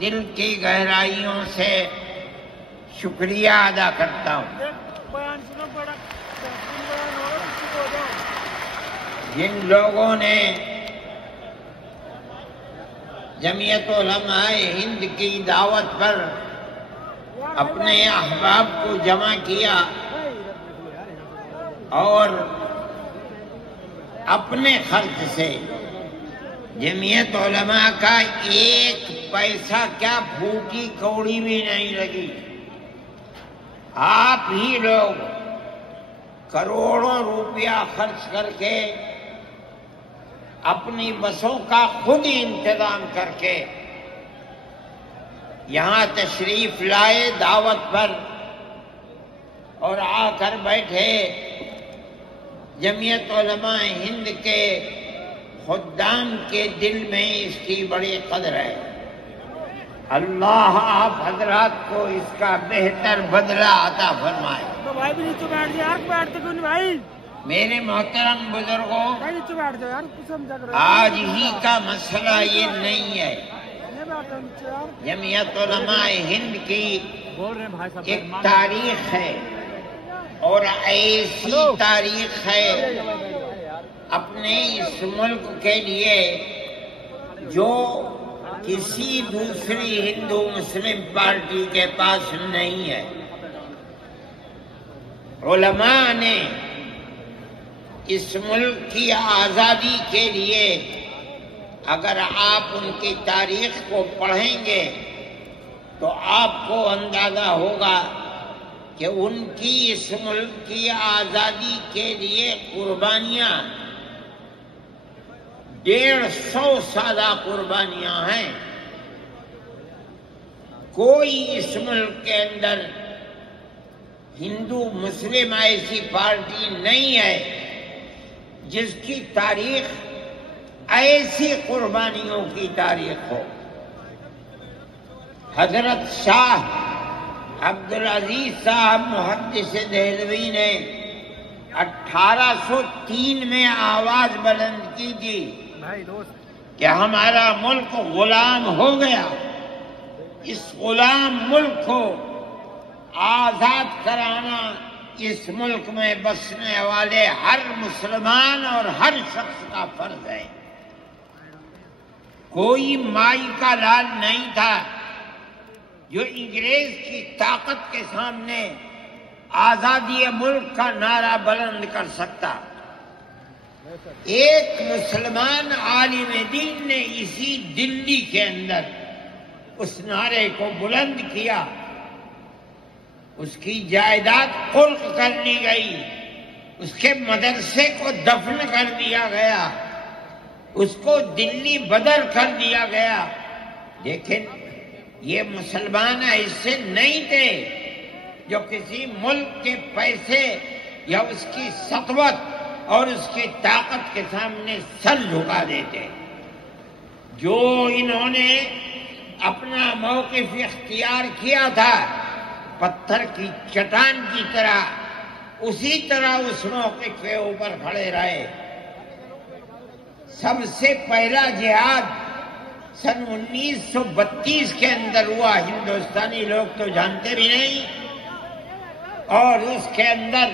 دل کی گہرائیوں سے شکریہ ادا کرتا ہوں جن لوگوں نے جمعیت علماء ہند کی دعوت پر اپنے احباب کو جمع کیا اور اپنے خرچ سے جمعیت علماء کا ایک پیسہ کیا پھوٹی کوڑی بھی نہیں لگی. آپ ہی لوگ کروڑوں روپیہ خرچ کر کے اپنی بسوں کا خود ہی انتظام کر کے یہاں تشریف لائے دعوت پر اور آ کر بیٹھے. جمعیت علماء ہند کے خدام کے دل میں اس کی بڑی قدر ہے. اللہ آپ حضرات کو اس کا بہتر بدلہ عطا فرمائے. میرے محترم بزرگوں، آج ہی کا مسئلہ یہ نہیں ہے. جمعیت علماء ہند کی ایک تاریخ ہے اور ایسی تاریخ ہے اپنے اس ملک کے لیے جو کسی دوسری ہندو مسلم پارٹی کے پاس نہیں ہے. علماء نے اس ملک کی آزادی کے لیے اگر آپ ان کی تاریخ کو پڑھیں گے تو آپ کو اندازہ ہوگا کہ ان کی اس ملک کی آزادی کے لیے قربانیاں 150 سالہ قربانیاں ہیں. کوئی اس ملک کے اندر ہندو مسلم ایسی پارٹی نہیں ہے جس کی تاریخ ایسی قربانیوں کی تاریخ ہو. حضرت شاہ عبدالعزیز صاحب محدث دہلوی نے 1803 میں آواز بلند کی تھی کہ ہمارا ملک غلام ہو گیا. اس غلام ملک کو آزاد کرانا اس ملک میں بسنے والے ہر مسلمان اور ہر شخص کا فرض ہے. کوئی مائی کا لال نہیں تھا جو انگریز کی طاقت کے سامنے آزادی ملک کا نعرہ بلند کر سکتا. ایک مسلمان عالم دین نے اسی دلی کے اندر اس نعرے کو بلند کیا. اس کی جائیداد قلق کر لی گئی، اس کے مدرسے کو دفن کر دیا گیا، اس کو دلی بدر کر دیا گیا. لیکن یہ مسلمان ایسے نہیں تھے جو کسی ملک کے پیسے یا اس کی سطوت اور اس کی طاقت کے سامنے سر جھکا دیتے. جو انہوں نے اپنا موقف اختیار کیا تھا پتھر کی چٹان کی طرح، اسی طرح اس موقف کے اوپر کھڑے رہے. سب سے پہلا جہاد سن 1932 کے اندر ہوا. ہندوستانی لوگ تو جانتے بھی نہیں، اور اس کے اندر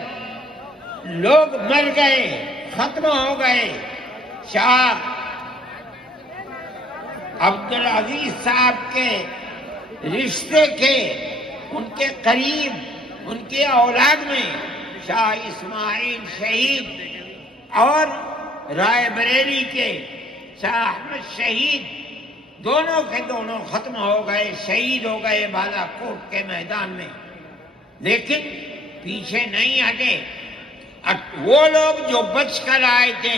لوگ مر گئے، ختم ہو گئے. شاہ عبدالعزیز صاحب کے رشتے کے، ان کے قریب، ان کی اولاد میں شاہ اسماعیل شہید اور رائے بریلی کے شاہ احمد شہید دونوں کے دونوں ختم ہو گئے، شہید ہو گئے بالا کوٹ کے میدان میں. لیکن پیچھے نہیں ہٹے. وہ لوگ جو بچ کر آئے تھے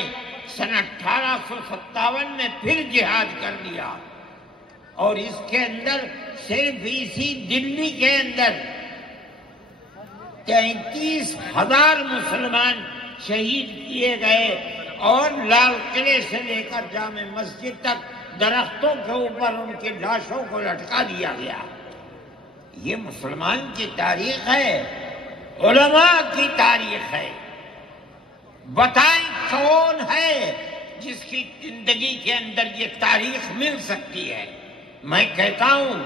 سن 1857 میں پھر جہاد کر دیا، اور اس کے اندر صرف اسی دلی کے اندر 33,000 مسلمان شہید کیے گئے، اور لال قلعے سے لے کر جامع مسجد تک درختوں کے اوپر ان کی لاشوں کو لٹکا دیا گیا. یہ مسلمان کی تاریخ ہے، علماء کی تاریخ ہے. بتائیں کون ہے جس کی زندگی کے اندر یہ تاریخ مل سکتی ہے؟ میں کہتا ہوں،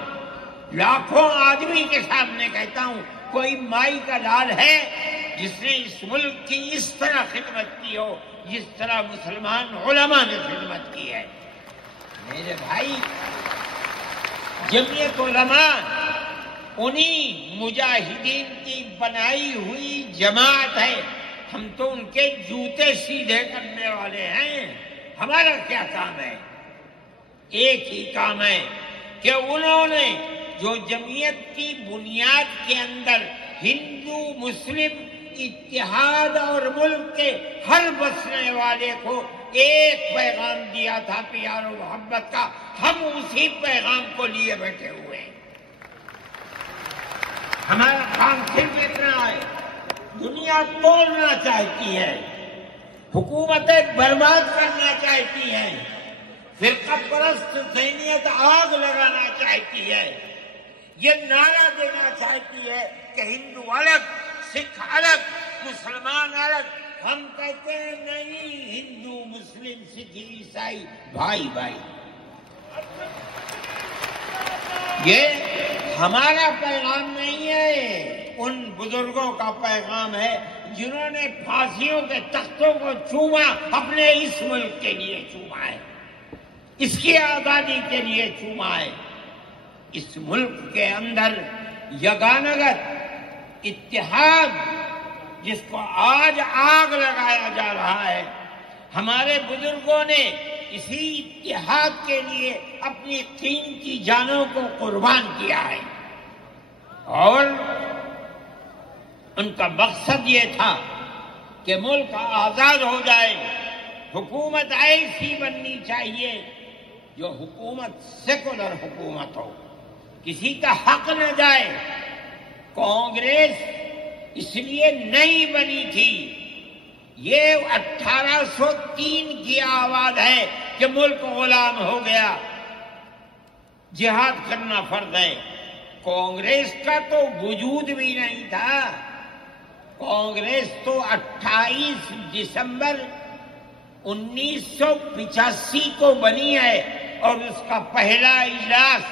لاکھوں آدمی کے سامنے کہتا ہوں، کوئی مائی کا لال ہے جس نے اس ملک کی اس طرح خدمت کی ہو جس طرح مسلمان علماء نے خدمت کی ہے؟ میرے بھائی، جمعیت علماء انہی مجاہدین کی بنائی ہوئی جماعت ہے. ہم تو ان کے جوتے سیدھے کرنے والے ہیں. ہمارا کیا کام ہے؟ ایک ہی کام ہے کہ انہوں نے جو جمعیت کی بنیاد کے اندر ہندو مسلم اتحاد اور ملک کے ہر بسنے والے کو ایک پیغام دیا تھا پیار و محبت کا، ہم اسی پیغام کو لیے بیٹھے ہوئے ہیں. ہمارا کام صرف اتنا ہے. دنیا توڑنا چاہتی ہے، حکومتیں برباد کرنا چاہتی ہیں، فرقہ پرست ذہنیت آگ لگانا چاہتی ہے، یہ نعرہ دینا چاہتی ہے کہ ہندو الگ، سکھ الگ، مسلمان الگ. ہم کہتے ہیں نہیں، ہندو مسلم سکھ عیسائی بھائی بھائی. یہ ہمارا پیغام نہیں ہے، ان بزرگوں کا پیغام ہے جنہوں نے پھانسیوں کے تختوں کو چوما، اپنے اس ملک کے لیے چوما ہے، اس کی آزادی کے لیے چوما ہے. اس ملک کے اندر یگانگت اتحاد جس کو آج آگ لگایا جا رہا ہے، ہمارے بزرگوں نے اسی اتحاد کے لیے اپنی قیمتی جانوں کو قربان کیا ہے، اور ان کا مقصد یہ تھا کہ ملک آزاد ہو جائے. حکومت ایسی بننی چاہیے جو حکومت سیکولر حکومت ہو، کسی کا حق نہ جائے. کانگریس اس لیے نہیں بنی تھی، یہ 1803 کی آواز ہے کہ ملک غلام ہو گیا، جہاد کرنا فرض ہے. کانگریس کا تو وجود بھی نہیں تھا. کانگریس تو 28 دسمبر 1985 کو بنی ہے اور اس کا پہلا اجلاس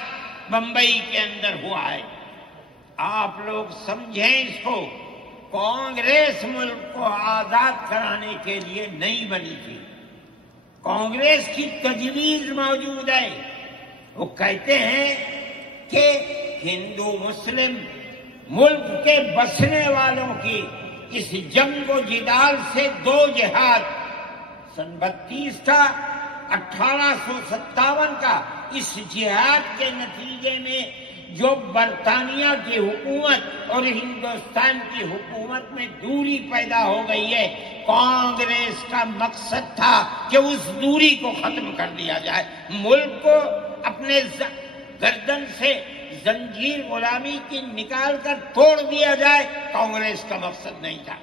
بمبئی کے اندر ہوا ہے. آپ لوگ سمجھیں اس کو، کانگریس ملک کو آزاد کرانے کے لیے نہیں بنی تھی. کانگریس کی تجویز موجود ہے. وہ کہتے ہیں کہ ہندو مسلم ملک کے بسنے والوں کی اس جنگ و جدال سے دو جہاد، سن 32 کا 1857 کا، اس جہاد کے نتیجے میں جو برطانیہ کی حکومت اور ہندوستان کی حکومت میں دوری پیدا ہو گئی ہے، کانگریس کا مقصد تھا کہ اس دوری کو ختم کر دیا جائے، ملک کو اپنے گردن سے زنجیر غلامی کی نکال کر توڑ دیا جائے. کانگریس کا مقصد نہیں تھا.